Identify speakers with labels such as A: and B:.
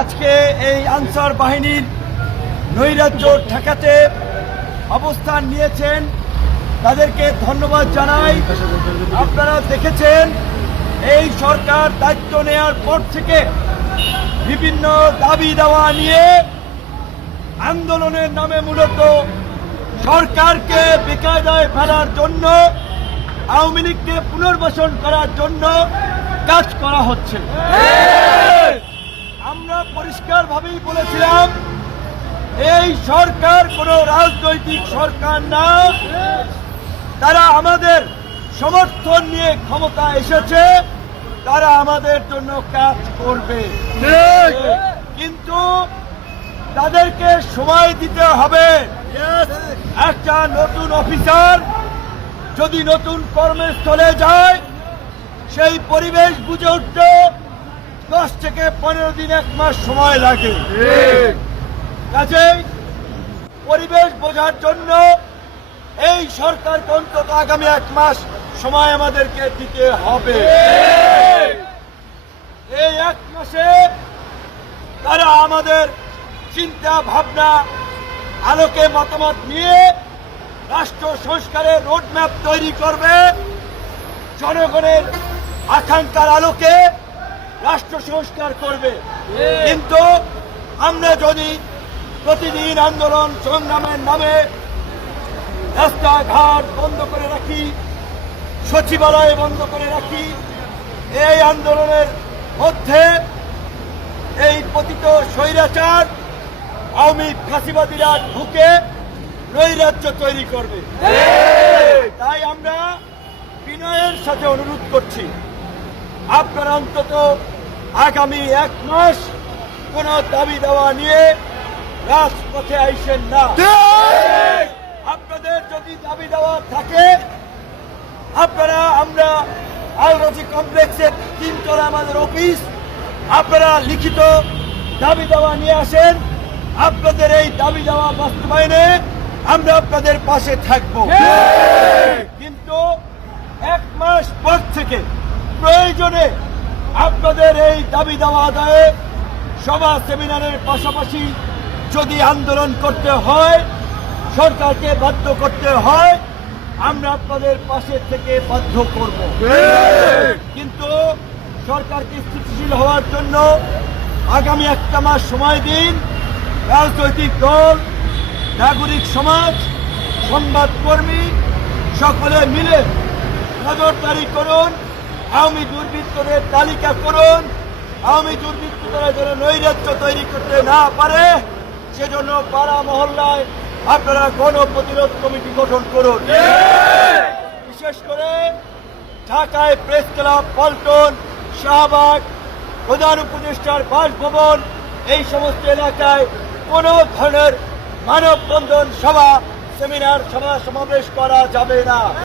A: আজকে এই আনসার বাহিনীর নৈরাজ্য ঠেকাতে অবস্থান নিয়েছেন। তাদেরকে ধন্যবাদ জানাই। আপনারা দেখেছেন, এই সরকার দায়িত্ব নেওয়ার পর থেকে বিভিন্ন দাবি দেওয়া নিয়ে আন্দোলনের নামে মূলত সরকারকে বেকায়দায় ফেলার জন্য, আওয়ামী লীগকে পুনর্বাসন করার জন্য কাজ করা হচ্ছে। আমরা পরিষ্কারভাবেই বলেছিলাম এই সরকার কোন রাজনৈতিক সরকার না। তারা আমাদের সমর্থন নিয়ে ক্ষমতা এসেছে তারা আমাদের জন্য কাজ করবে। কিন্তু তাদেরকে সময় দিতে হবে। একটা নতুন অফিসার যদি নতুন কর্মস্থলে যায় সেই পরিবেশ বুঝে উঠতে দশ থেকে পনেরো দিন এক মাস সময় লাগে। কাজেই পরিবেশ বোঝার জন্য এই সরকার অন্তত আগামী এক মাস সময় আমাদেরকে দিতে হবে। এই এক মাসে তারা আমাদের চিন্তা ভাবনা আলোকে মতামত নিয়ে রাষ্ট্র সংস্কারের রোডম্যাপ তৈরি করবে। জনগণের আকাঙ্ক্ষার আলোকে রাষ্ট্র সংস্কার করবে। কিন্তু আমরা যদি প্রতিদিন আন্দোলন সংগ্রামের নামে রাস্তাঘাট বন্ধ করে রাখি সচিবালয় বন্ধ করে রাখি এই আন্দোলনের মধ্যে এই পতিত স্বৈরাচার আওয়ামী ফাঁসিবাদীরা ঢুকে নৈরাজ্য তৈরি করবে। তাই আমরা বিনয়ের সাথে অনুরোধ করছি। আপনারা অন্তত আগামী এক মাস কোন দাবি দেওয়া নিয়ে রাজপথে আইসেন না। আপনাদের যদি দাবি দেওয়া থাকে আপনারা আমরা আলরাজি কমপ্লেক্সের তিনতলা আমাদের অফিস আপনারা লিখিত দাবি দেওয়া নিয়ে আসেন। আপনাদের এই দাবি দেওয়া বাস্তবায়নে আমরা আপনাদের পাশে থাকব। কিন্তু এক মাস পর থেকে প্রয়োজনে আপনাদের এই দাবি দেওয়া আদায়ে সভা সেমিনারের পাশাপাশি যদি আন্দোলন করতে হয়, সরকারকে বাধ্য করতে হয়, আমরা আপনাদের পাশে থেকে বাধ্য করব। কিন্তু সরকারকে স্থিতিশীল হওয়ার জন্য আগামী একটা মাস সময় দিন, রাজনৈতিক দল, নাগরিক সমাজ, সংবাদকর্মী সকলে মিলে নজরদারি করুন। আওয়ামী দুর্বৃত্তদের তালিকা করুন। আওয়ামী দুর্বৃত্তরা যেন নৈরাজ্য তৈরি করতে না পারে, সেজন্য পাড়া মহল্লায় আপনারা গণ প্রতিরোধ কমিটি গঠন করুন। বিশেষ করে ঢাকায় প্রেস ক্লাব পল্টন, শাহবাগ, প্রধান উপদেষ্টার বাসভবন, এই সমস্ত এলাকায় কোনো ধরনের মানববন্ধন সভা, সেমিনার, সভা সমাবেশ করা যাবে না।